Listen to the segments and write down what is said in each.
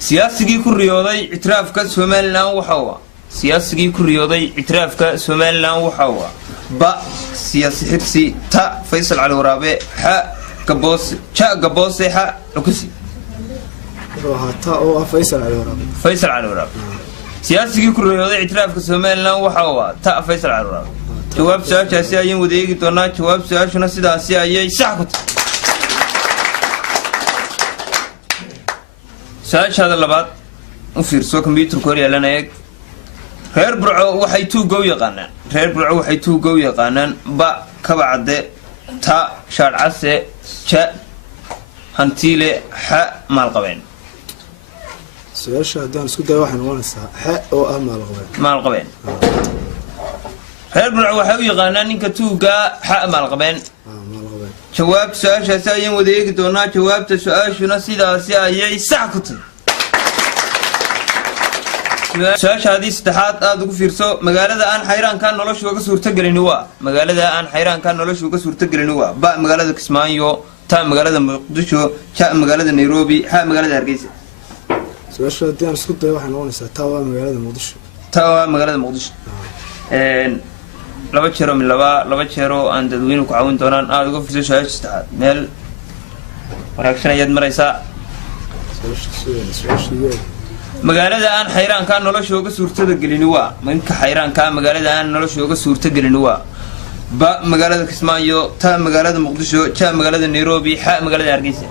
siyaasigii ku riyooday ictiraafka Somaliland waxa uu siyaasigii ku riyooday ictiraafka Somaliland waxa uu ba siyaasi xigsi ta Faysal Cali Waraabe ha gaboose ha ukusi ta oo Faysal Cali Waraabe siyaasigii ku riyooday ictiraafka Somaliland waxa uu ta Faysal Cali Waraabe jawaab su'aashaasi ayaan wadeegi doonaa jawaab su'aashuna sidaasi ayay sax ku tahay ساشهذا اللبات وفير سو كمبيوتر كوريا لنا يك غير برعو waxay tuu gow yaqaanaan reer burco waxay tuu gow yaqaanaan ba kabacde ta sharcase ja hantile ha maalqabeen su'aasha isku day waxaan noqonaysaa ha oo ah maalqabeen reer burco waxay u yaqaanaan ninka tuuga ha maalqabeen jawaab su'aashaasi ayaan wadeegi doonaa jawaabta su'aashuna sidaasi ayay sax ku tahay su'aashaadii saddexaad aad ugu fiirso magaalada aan xayraanka nolosha uga suurtagelin waa magaalada aan xayraanka nolosha uga suurtagelin waa ba magaalada Kismaayo ta magaalada Muqdisho ja magaalada Nairobi ha magaalada Hargeysa su'aasha isku day waxaan noqonaysaa ta waa magaalada Muqdisho laba jeero min laba jeero aan dadweynuhu ku caawin doonaan aad uga fiirso su'aasha meel wanaagsan ayaad maraysaa magaalada aan xayraanka nolosha uga suurtagelin waa minka xayraanka magaalada aan nolosha uga suurtagelin waa ba magaalada Kismaayo ta magaalada Muqdisho ja magaalada Nairobi ha magaalada Hargeysa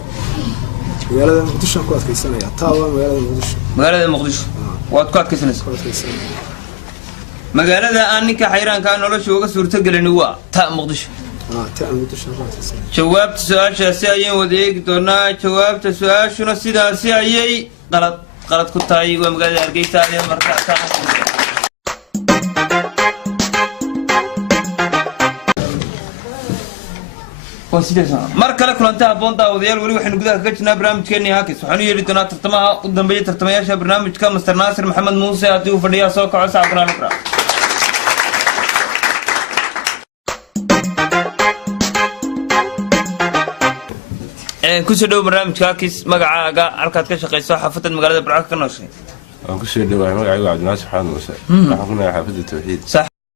magaalada Muqdisho ku adkaysanaya ta waa magaalada Muqdisho waad ku adkaysanaysaa magaalada aan ninka xayraanka nolosha uga suurtagelin waa ta Muqdisho jawaabta su'aashaasi ayaan wadeegi doonaa jawaabta su'aashuna sidaasi ayay qalad ku tahay waa magaalada Hargeysa ee markaa ta mar kale kulantaha boonta wadayaal wali waxaynu gudaha kaga jirnaa barnaamijkeennii Haakis waxaanu yeeli doonaa tartamaha u dambeeya tartamayaasha barnaamijka Mr. Naasir Maxamed Muuse haddii uu fadhiyaa soo kaco saacadna laqra ku soo dhaw barnaamijka Haakis magacaaga halkaad ka shaqeyso xaafadda magaalada Burco ka nooshay aan ku soo dhawahay magacayga Cabdi Naasir Maxamed Muuse waxaan ku nahay xaafadda Tawxiid